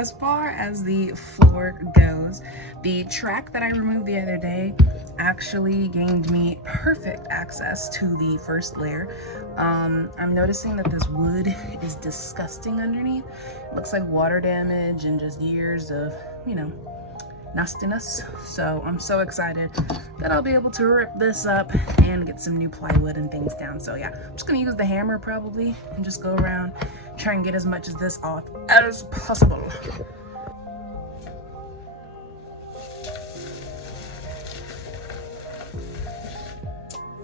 as far as the floor goes, the track that I removed the other day actually gained me perfect access to the first layer. I'm noticing that this wood is disgusting underneath. It looks like water damage and just years of, you know, nastiness. So I'm so excited that I'll be able to rip this up and get some new plywood and things down. So yeah, I'm just gonna use the hammer probably and just go around, try and get as much of this off as possible.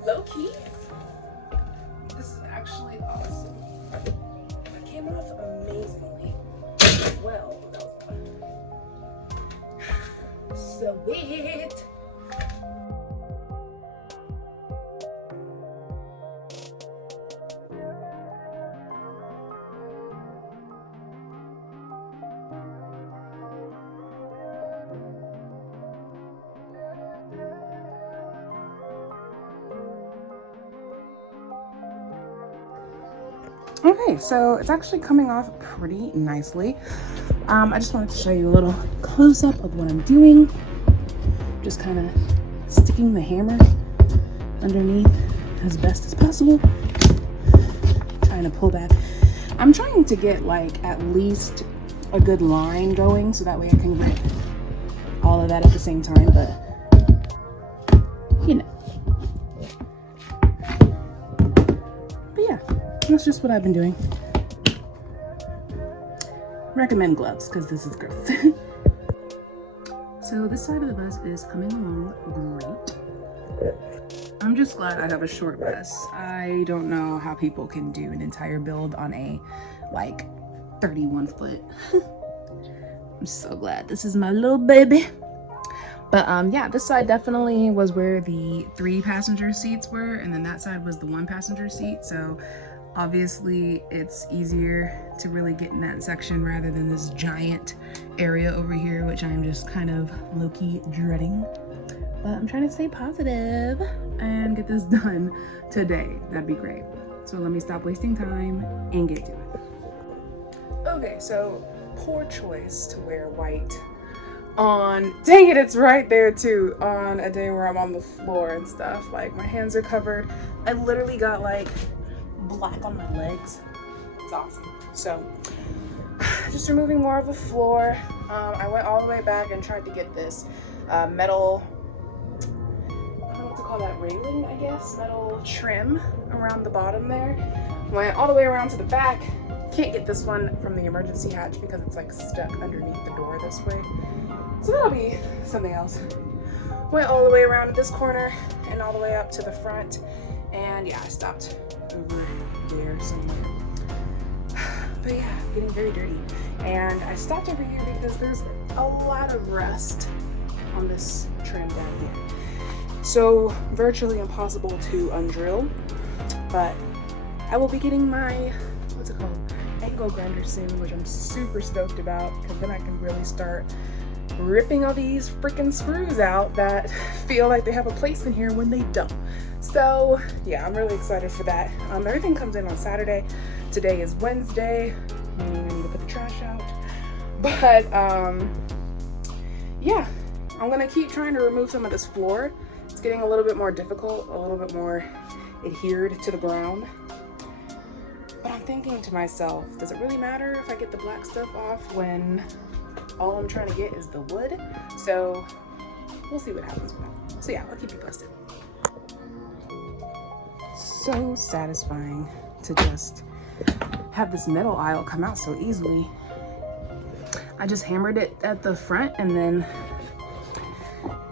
Low key, this is actually awesome. It came off amazingly well. Sweet. Okay, so it's actually coming off pretty nicely. I just wanted to show you a little close-up of what I'm doing. Just kind of sticking the hammer underneath as best as possible. Trying to pull back. I'm trying to get like at least a good line going so that way I can get all of that at the same time, but you know. But yeah, that's just what I've been doing. Recommend gloves because this is gross. So this side of the bus is coming along great. I'm just glad I have a short bus. I don't know how people can do an entire build on a like 31 foot. I'm so glad this is my little baby. But yeah, this side definitely was where the 3 passenger seats were, and then that side was the 1 passenger seat. So obviously it's easier to really get in that section rather than this giant area over here, which I'm just kind of low-key dreading. But I'm trying to stay positive and get this done today. That'd be great. So let me stop wasting time and get to it. Okay, so poor choice to wear white on, dang it, it's right there too, on a day where I'm on the floor and stuff. Like my hands are covered. I literally got like black on my legs. It's awesome. So just removing more of the floor. I went all the way back and tried to get this metal, I don't know what to call that, railing, I guess, metal trim around the bottom there. Went all the way around to the back. Can't get this one from the emergency hatch because it's like stuck underneath the door this way. So that'll be something else. Went all the way around this corner and all the way up to the front. And yeah, I stopped over there somewhere. But yeah, getting very dirty. And I stopped over here because there's a lot of rust on this trim down here. So virtually impossible to undrill. But I will be getting my, what's it called, angle grinder soon, which I'm super stoked about because then I can really start ripping all these freaking screws out that feel like they have a place in here when they don't. So yeah, I'm really excited for that. Everything comes in on Saturday. Today is Wednesday, meaning I need to put the trash out. But yeah, I'm gonna keep trying to remove some of this floor. It's getting a little bit more difficult, a little bit more adhered to the ground. But I'm thinking to myself, does it really matter if I get the black stuff off when all I'm trying to get is the wood? So we'll see what happens with that. So yeah, I'll keep you posted. So satisfying to just have this metal aisle come out so easily. I just hammered it at the front and then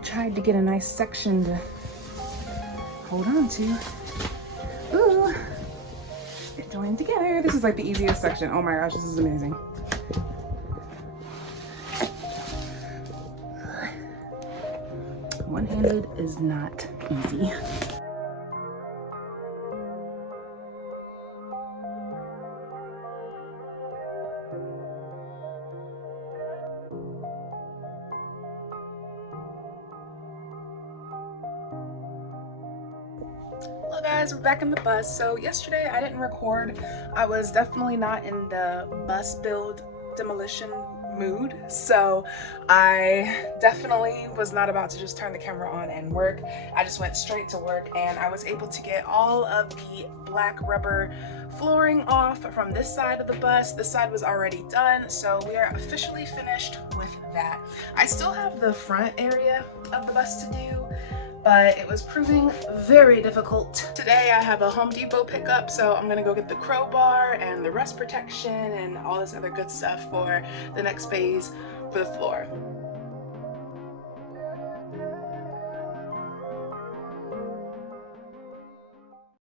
tried to get a nice section to hold on to. Ooh, it joined together. This is like the easiest section. Oh my gosh, this is amazing. One-handed is not easy. Hello guys, we're back in the bus. So yesterday I didn't record. I was definitely not in the bus build demolition mood, so I definitely was not about to just turn the camera on and work. I just went straight to work, and I was able to get all of the black rubber flooring off from this side of the bus. This side was already done, so we are officially finished with that. I still have the front area of the bus to do, but it was proving very difficult. Today I have a Home Depot pickup, so I'm gonna go get the crowbar and the rust protection and all this other good stuff for the next phase for the floor.